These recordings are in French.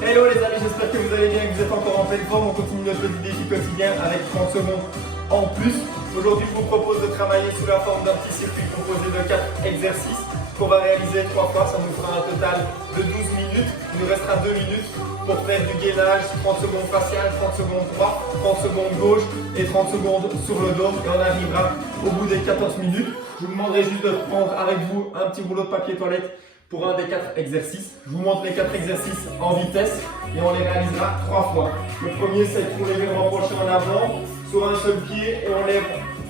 Hello les amis, j'espère que vous allez bien, que vous êtes encore en pleine forme. On continue notre petit défi quotidien avec 30 secondes en plus. Aujourd'hui, je vous propose de travailler sous la forme d'un petit circuit composé de 4 exercices qu'on va réaliser 3 fois. Ça nous fera un total de 12 minutes. Il nous restera 2 minutes pour faire du gainage, 30 secondes facial, 30 secondes droit, 30 secondes gauche et 30 secondes sur le dos. Et on arrivera au bout des 14 minutes. Je vous demanderai juste de prendre avec vous un petit rouleau de papier toilette pour un des 4 exercices. Je vous montre les 4 exercices en vitesse et on les réalisera 3 fois. Le premier, c'est de trouver les rapprochés en avant sur un seul pied et on lève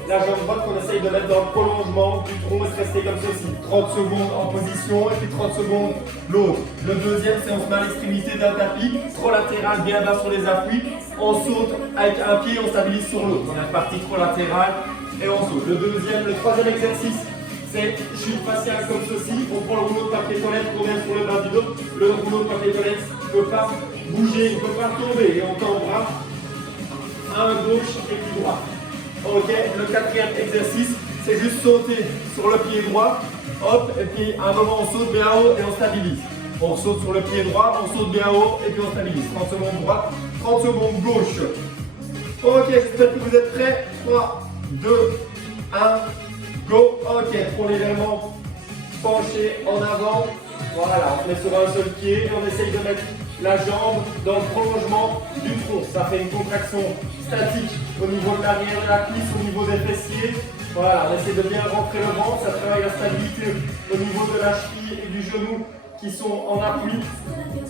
la jambe droite qu'on essaye de mettre dans le prolongement du tronc et de rester comme ceci. 30 secondes en position et puis 30 secondes l'autre. Le deuxième, c'est on se met à l'extrémité d'un tapis, trop latéral, bien bas sur les appuis. On saute avec un pied et on stabilise sur l'autre. On est reparti trop latéral et on saute. Le troisième exercice, c'est chute faciale comme ceci. On prend le rouleau de papier toilette, on vient sur le bas du dos. Le rouleau de papier toilette ne peut pas bouger, il ne peut pas tomber. Et on tend bras, un gauche et puis droit. Ok, le quatrième exercice, c'est juste sauter sur le pied droit. Hop, et puis à un moment on saute bien haut et on stabilise. On saute sur le pied droit, on saute bien haut et puis on stabilise. 30 secondes droite, 30 secondes gauche. Ok, j'espère que vous êtes prêts. 3, 2, 1. Go, ok, on est légèrement penché en avant. Voilà, on est sur un seul pied et on essaye de mettre la jambe dans le prolongement du tronc. Ça fait une contraction statique au niveau de l'arrière de la cuisse, au niveau des fessiers. Voilà, on essaie de bien rentrer le ventre. Ça travaille la stabilité au niveau de la cheville et du genou qui sont en appui.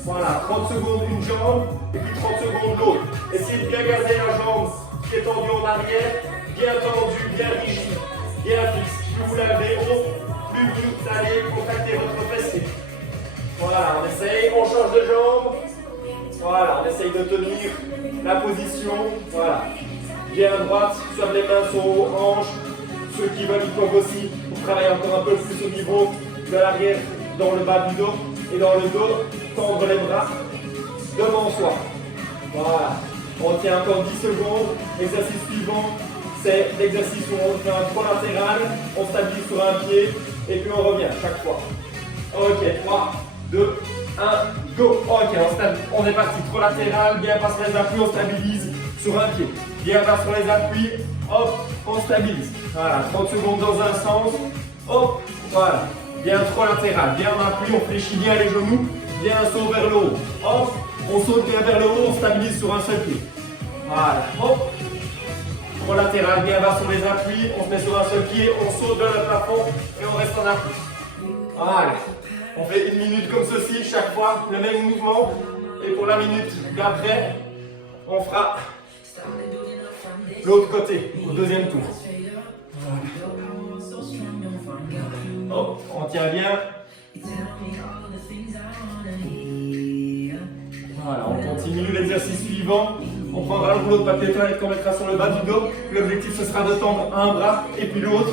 Voilà, 30 secondes une jambe et puis 30 secondes l'autre. Essayez de bien garder la jambe qui est tendue en arrière, bien tendue, bien rigide. Bien fixe. Plus vous l'avez haut, plus vous allez contracter votre fessier. Voilà, on essaye, on change de jambe. Voilà, on essaye de tenir la position. Voilà, bien à droite, soit les mains sont aux hanches. Ceux qui veulent, ils peuvent aussi, pour travailler encore un peu plus au niveau de l'arrière, dans le bas du dos et dans le dos, tendre les bras devant soi. Voilà, on tient encore 10 secondes. Exercice suivant. C'est l'exercice où on fait un trois latéral, on stabilise sur un pied et puis on revient chaque fois. Ok, 3, 2, 1, go. Ok, on est parti. Trois latéral, bien bas sur les appuis, on stabilise sur un pied. Bien bas sur les appuis, hop, on stabilise. Voilà, 30 secondes dans un sens, hop, voilà. Bien trois latéral, bien en appui, on fléchit bien les genoux, bien un saut vers le haut. Hop, on saute bien vers le haut, on stabilise sur un seul pied. Voilà, hop. Latéral, bien bas sur les appuis, on se met sur un seul pied, on saute vers le plafond et on reste en appui. Voilà, on fait 1 minute comme ceci, chaque fois le même mouvement. Et pour la minute d'après, on fera l'autre côté, au deuxième tour. Voilà. Hop, on tient bien. Voilà, on continue l'exercice suivant. On prendra le rouleau de papier toilette qu'on mettra sur le bas du dos. L'objectif ce sera de tendre un bras et puis l'autre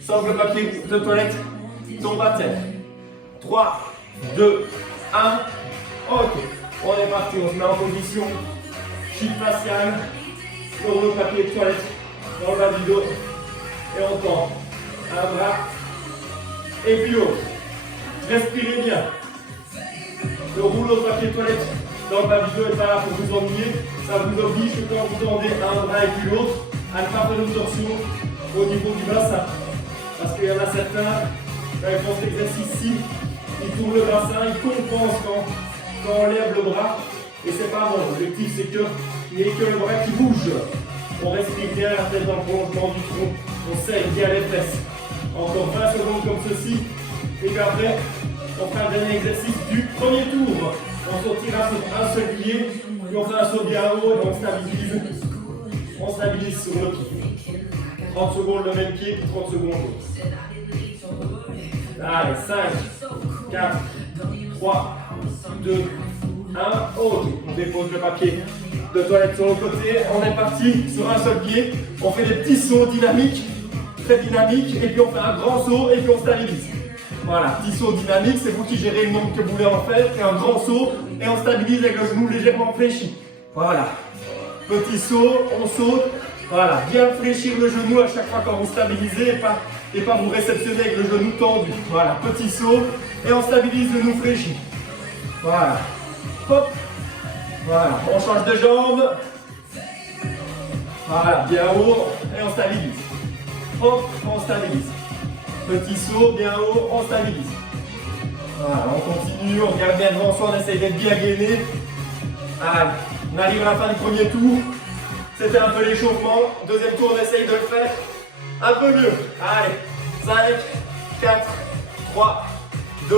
sans que le papier de toilette tombe à terre. 3, 2, 1. Ok, on est parti, on se met en position chute faciale. Le rouleau de papier de toilette dans le bas du dos. Et on tend un bras et puis l'autre. Respirez bien. Le rouleau de papier toilette dans le bas du dos n'est pas là pour vous ennuyer. Ça vous oblige que quand vous tendez un bras et puis l'autre, à ne pas faire une torsion au niveau du bassin. Parce qu'il y en a certains, quand ils font cet exercice-ci, ils tournent le bassin, ils compensent quand on lève le bras. Et c'est pas bon. L'objectif c'est qu'il n'y ait que le bras qui bouge. On respire bien la tête dans le prolongement du tronc. On serre bien les fesses. Encore 20 secondes comme ceci. Et puis après, on fera un dernier exercice du premier tour. On sortira sur un seul pied, puis on fait un saut bien haut et on stabilise sur le pied. 30 secondes le même pied, puis 30 secondes l'autre. Allez, 5, 4, 3, 2, 1. Ok, on dépose le papier de toilette sur le côté. On est parti sur un seul pied. On fait des petits sauts dynamiques, très dynamiques, et puis on fait un grand saut et puis on stabilise. Voilà, petit saut dynamique, c'est vous qui gérez le nombre que vous voulez en faire. Et un grand saut et on stabilise avec le genou légèrement fléchi. Voilà, petit saut, on saute. Voilà, bien fléchir le genou à chaque fois quand vous stabilisez et pas vous réceptionner avec le genou tendu. Voilà, petit saut et on stabilise le genou fléchi. Voilà, hop, Voilà, on change de jambe. Voilà, bien haut et on stabilise. Hop, on stabilise. Petit saut, bien haut, on stabilise. Voilà, on continue, on regarde bien devant soi, on essaye d'être bien gainé. Allez, on arrive à la fin du premier tour. C'était un peu l'échauffement. Deuxième tour, on essaye de le faire un peu mieux. Allez, 5, 4, 3, 2,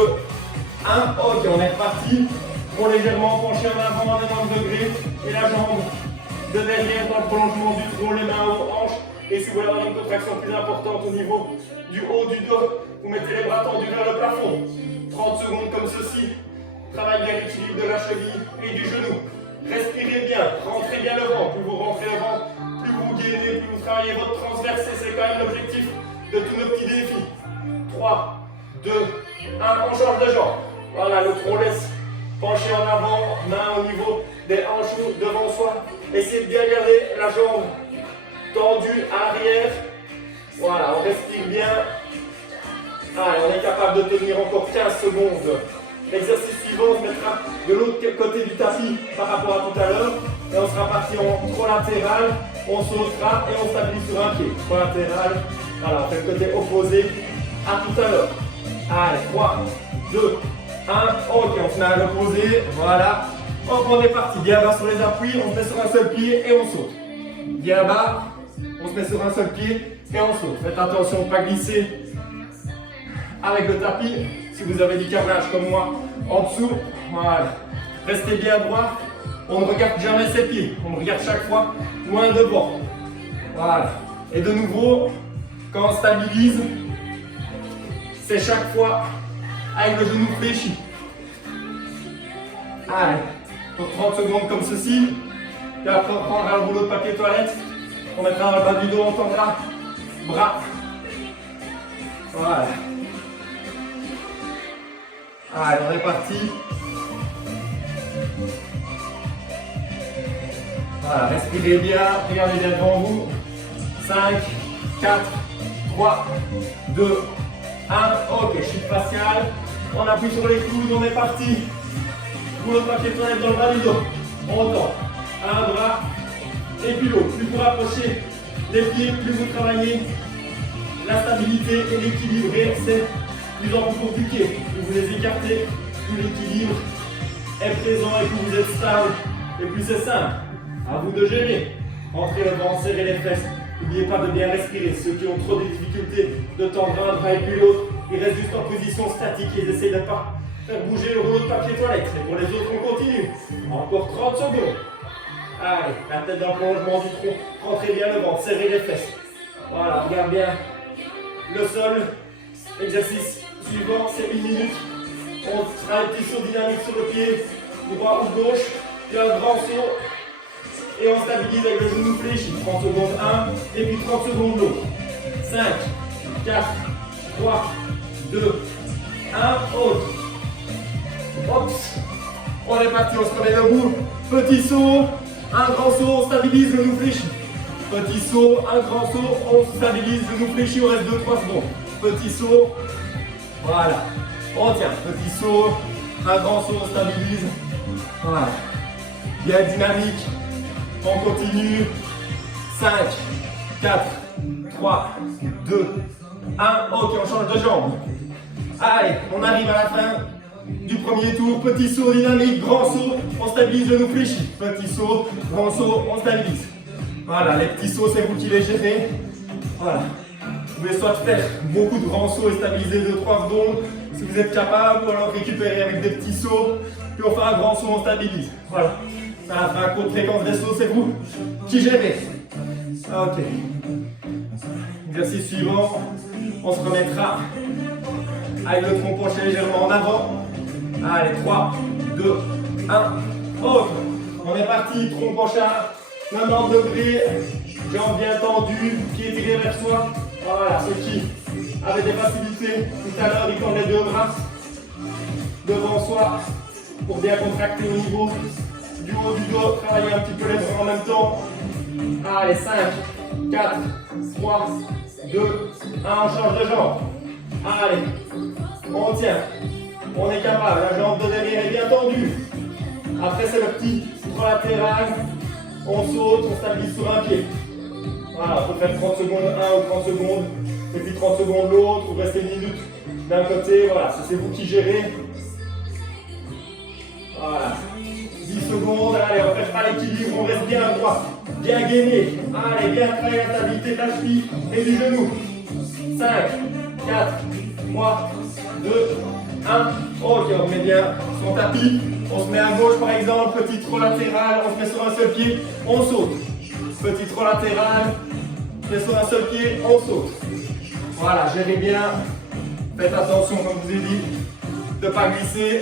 1. Ok, on est reparti. On légèrement penché en avant à 90 degrés. Et la jambe de derrière dans le prolongement du tronc, les mains aux hanches. Et si vous voulez avoir une contraction plus importante au niveau du haut du dos, vous mettez les bras tendus vers le plafond. 30 secondes comme ceci. Travaillez bien l'équilibre de la cheville et du genou. Respirez bien, rentrez bien le ventre. Plus vous rentrez le ventre, plus vous gainez, plus vous travaillez votre transverse. Et c'est quand même l'objectif de tous nos petits défis. 3, 2, 1, on change de jambe. Voilà, le tronc laisse pencher en avant, main au niveau des hanches ou devant soi. Essayez de bien garder la jambe tendue à l'arrière. Voilà, on respire bien. Allez, on est capable de tenir encore 15 secondes. L'exercice suivant, on se mettra de l'autre côté du tapis par rapport à tout à l'heure. Et on sera parti en trop latéral. On sautera et on stabilise sur un pied. Trop latéral. Voilà, on fait le côté opposé à tout à l'heure. Allez, 3, 2, 1. Ok, on se met à l'opposé. Voilà. Hop, on est parti. Bien bas sur les appuis. On se met sur un seul pied et on saute. Bien bas. On se met sur un seul pied et on saute. Faites attention de ne pas glisser avec le tapis. Si vous avez du câblage comme moi en dessous, voilà. Restez bien droit. On ne regarde jamais ses pieds. On regarde chaque fois loin devant. Voilà. Et de nouveau, quand on stabilise, c'est chaque fois avec le genou fléchi. Allez, pour 30 secondes comme ceci. Et après, on prendra le rouleau de papier toilette. On mettra dans le bas du dos, on tendra bras. Voilà. Allez, on est parti. Voilà, respirez bien, regardez bien devant vous. 5, 4, 3, 2, 1. Ok, chute faciale. On appuie sur les coudes, on est parti. Rouleau de papier toilette dans le bas du dos. On tend. Un bras et puis l'autre. Plus vous rapprochez les pieds, plus vous travaillez la stabilité et l'équilibre. Et c'est plus en plus compliqué. Plus vous les écartez, plus l'équilibre est présent et plus vous êtes stable. Et plus c'est simple. À vous de gérer. Rentrez le ventre, serrez les fesses. N'oubliez pas de bien respirer. Ceux qui ont trop de difficultés de tendre un bras et puis l'autre, ils restent juste en position statique et ils essayent de ne pas faire bouger le rouleau de papier toilette. Et pour les autres, on continue. Encore 30 secondes. Allez, la tête dans le prolongement du tronc. Rentrez bien le ventre, serrez les fesses. Voilà, regarde bien le sol. Exercice suivant, c'est 1 minute. On fera un petit saut dynamique sur le pied, droit ou gauche. Puis un grand saut. Et on stabilise avec le genou fléchi. 30 secondes 1 et puis 30 secondes l'autre. 5, 4, 3, 2, 1, autre. Hop. On est parti, on se remet debout. Petit saut, un grand saut, on stabilise, genou fléchi. Petit saut, un grand saut, on stabilise, genou fléchi, on reste 2-3 secondes. Petit saut, voilà. On tient, petit saut, un grand saut, on stabilise. Voilà. Bien dynamique. On continue. 5, 4, 3, 2, 1. Ok, on change de jambe. Allez, on arrive à la fin du premier tour. Petit saut dynamique, grand saut, on stabilise, genou fléchi. Petit saut, grand saut, on stabilise. Voilà, les petits sauts, c'est vous qui les gérez. Voilà. Vous pouvez soit faire beaucoup de grands sauts et stabiliser 2-3 secondes si vous êtes capable, ou alors récupérer avec des petits sauts, puis on fait un grand saut, on stabilise. Voilà. Ça va faire un cours de fréquence des sauts, c'est vous qui gérez. Ok. Exercice suivant, on se remettra avec le tronc penché légèrement en avant. Allez, 3, 2, 1. Ok. On est parti, tronc penché à 90 degrés, jambes bien tendues, pieds tirés vers soi. Voilà, ceux qui avaient des facilités tout à l'heure, ils tendent les deux bras devant soi pour bien contracter au niveau du haut du dos, travailler un petit peu les bras en même temps. Allez, 5, 4, 3, 2, 1, on change de jambe. Allez, on tient, on est capable, la jambe de derrière est bien tendue. Après, c'est le petit titre latéral, on saute, on stabilise sur un pied. Voilà, on peut faire 30 secondes un ou 30 secondes, et puis 30 secondes l'autre, ou rester une minute d'un côté, voilà, ça c'est vous qui gérez. Voilà, 10 secondes, allez, on ne perd pas l'équilibre, on reste bien droit, bien gainé. Allez, bien travailler la stabilité de la cheville et du genou. 5, 4, 3, 2, 1. Ok, on remet bien son tapis. On se met à gauche par exemple, petit trot latéral, on se met sur un seul pied, on saute. Petit trot latéral, on se met sur un seul pied, on saute. Voilà, gérez bien. Faites attention, comme je vous ai dit, de ne pas glisser.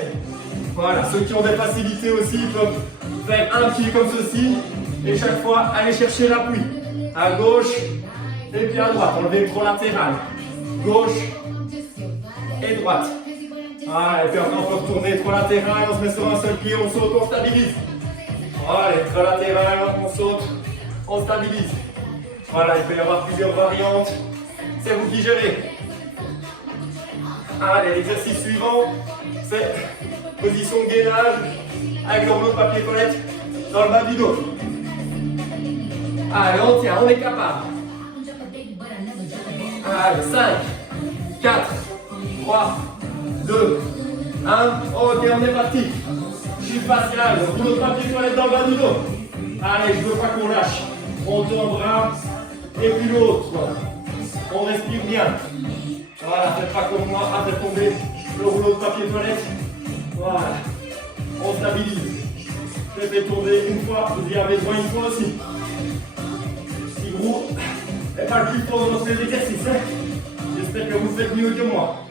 Voilà, ceux qui ont des facilités aussi peuvent faire un pied comme ceci et chaque fois aller chercher l'appui. À gauche et puis à droite. Enlevez le trot latéral. Gauche et droite. Voilà, et puis après on peut retourner trot latéral, on se met sur un seul pied, on saute, on stabilise. Voilà, trot latéral, on saute, on stabilise. Voilà, il peut y avoir plusieurs variantes. C'est vous qui gérez. Allez, l'exercice suivant, c'est position de gainage avec le rouleau de papier toilette dans le bas du dos. Allez, on tient, on est capable. Allez, 5, 4, 3, 2, 1. Ok, on est parti. Chute faciale, rouleau de papier toilette dans le bas du dos. Allez, je ne veux pas qu'on lâche. On tourne bras et puis l'autre. On respire bien. Voilà, faites pas comme moi, faites tomber le rouleau de papier toilette. Voilà. On stabilise. Faites tomber une fois, vous y avez droit une fois aussi. Si vous n'êtes pas le plus fort dans ces exercices, hein. J'espère que vous faites mieux que moi.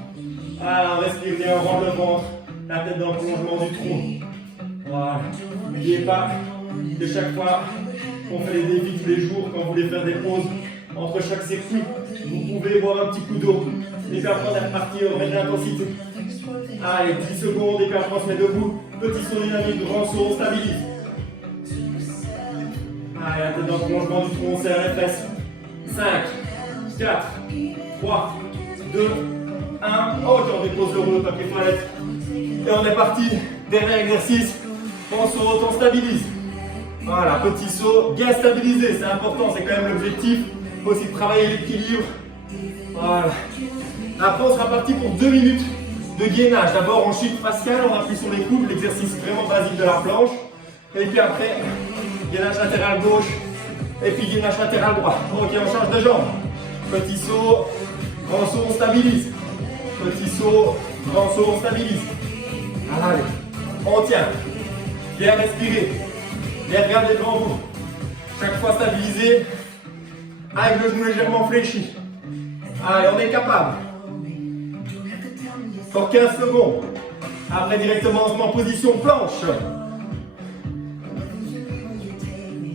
Alors, respire bien, on rentre le ventre, la tête dans le prolongement du tronc. Voilà. N'oubliez pas que chaque fois qu'on fait les défis tous les jours, quand vous voulez faire des pauses entre chaque circuit, vous pouvez boire un petit coup d'eau. Et puis après, on est reparti, on remet de l'intensité. Allez, 10 secondes, et puis après, on se met debout. Petit saut dynamique, grand saut, on stabilise. Allez, la tête dans le prolongement du tronc, on serre les fesses. 5, 4, 3, 2, 1. Ok, on dépose le rouleau de papier toilette. Et on est parti. Dernier exercice. On saute, on stabilise. Voilà, petit saut, bien stabilisé, c'est important, c'est quand même l'objectif. Il faut aussi travailler l'équilibre. Voilà. Après, on sera parti pour 2 minutes de gainage. D'abord, en chute faciale, on appuie sur les coudes, l'exercice vraiment basique de la planche. Et puis après, gainage latéral gauche. Et puis gainage latéral droit. Ok, on change de jambe. Petit saut, grand saut, on stabilise. Petit saut, grand saut, on stabilise. Allez, on tient. Bien respirer. Bien regarder devant vous. Chaque fois stabilisé. Avec le genou légèrement fléchi. Allez, on est capable. Encore 15 secondes. Après, directement, on se met en position planche.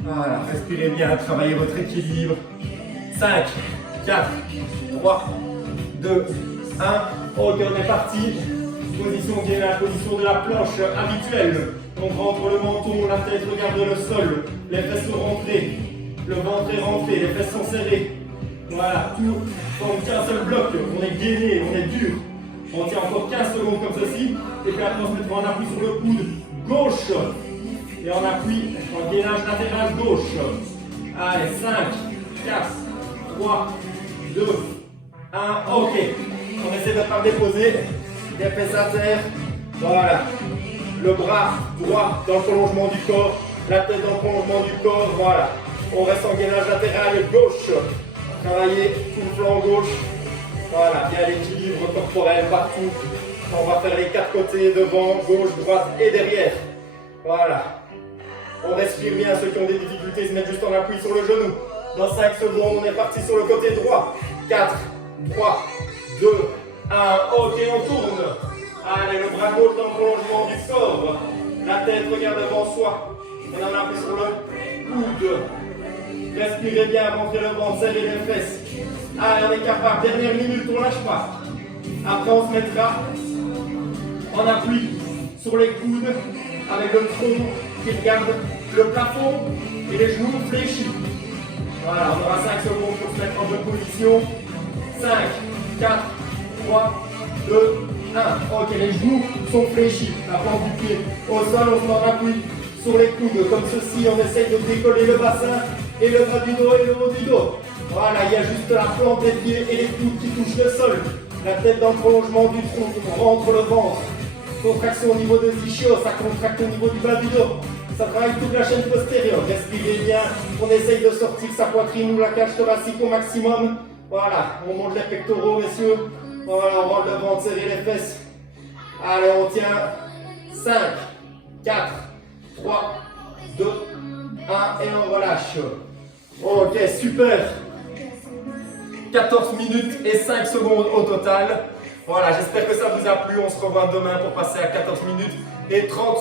Voilà, respirez bien, travaillez votre équilibre. 5, 4, 3, 2, 1. Ok, on est parti. Position qui est la position de la planche habituelle. On rentre le menton, la tête regarde le sol. Les fesses sont rentrées. Le ventre est rentré, les fesses sont serrées. Voilà, tout forme qu'un seul bloc. On est gainé, on est dur. On tient encore 15 secondes comme ceci. Et puis après, on se mettra en appui sur le coude gauche. Et on appuie en gainage latéral gauche. Allez, 5, 4, 3, 2, 1. Ok. On essaie de ne pas déposer. Les fesses à terre. Voilà. Le bras droit dans le prolongement du corps. La tête dans le prolongement du corps. Voilà. On reste en gainage latéral gauche. Travaillez tout le flanc gauche. Voilà, bien l'équilibre corporel partout. On va faire les 4 côtés, devant, gauche, droite et derrière. Voilà. On respire bien, ceux qui ont des difficultés se mettent juste en appui sur le genou. Dans 5 secondes, on est parti sur le côté droit. 4, 3, 2, 1. Ok, on tourne. Allez, le bras gauche dans le prolongement du corps. La tête regarde devant soi. On en appuie sur le coude. Respirez bien, montrez le ventre, serrez les fesses. Allez, on est capable. Dernière minute, on ne lâche pas. Après, on se mettra en appui sur les coudes avec le tronc qui regarde le plafond et les genoux fléchis. Voilà, on aura 5 secondes pour se mettre en bonne position. 5, 4, 3, 2, 1. Ok, les genoux sont fléchis. La plante du pied au sol, on se met en appui sur les coudes, comme ceci. On essaye de décoller le bassin et le bas du dos et le haut du dos. Voilà, il y a juste la plante des pieds et les coudes qui touchent le sol. La tête dans le prolongement du tronc, on rentre le ventre. Contraction au niveau de l'ischio, ça contracte au niveau du bas du dos. Ça travaille toute la chaîne postérieure. Respirez bien. On essaye de sortir sa poitrine ou la cage thoracique au maximum. Voilà, on monte les pectoraux, messieurs. Voilà, on rentre le ventre, serrer les fesses. Allez, on tient. 5, 4, 3, 2, 1 et on relâche. Ok, super. 14 minutes et 5 secondes au total. Voilà, j'espère que ça vous a plu. On se revoit demain pour passer à 14 minutes et 30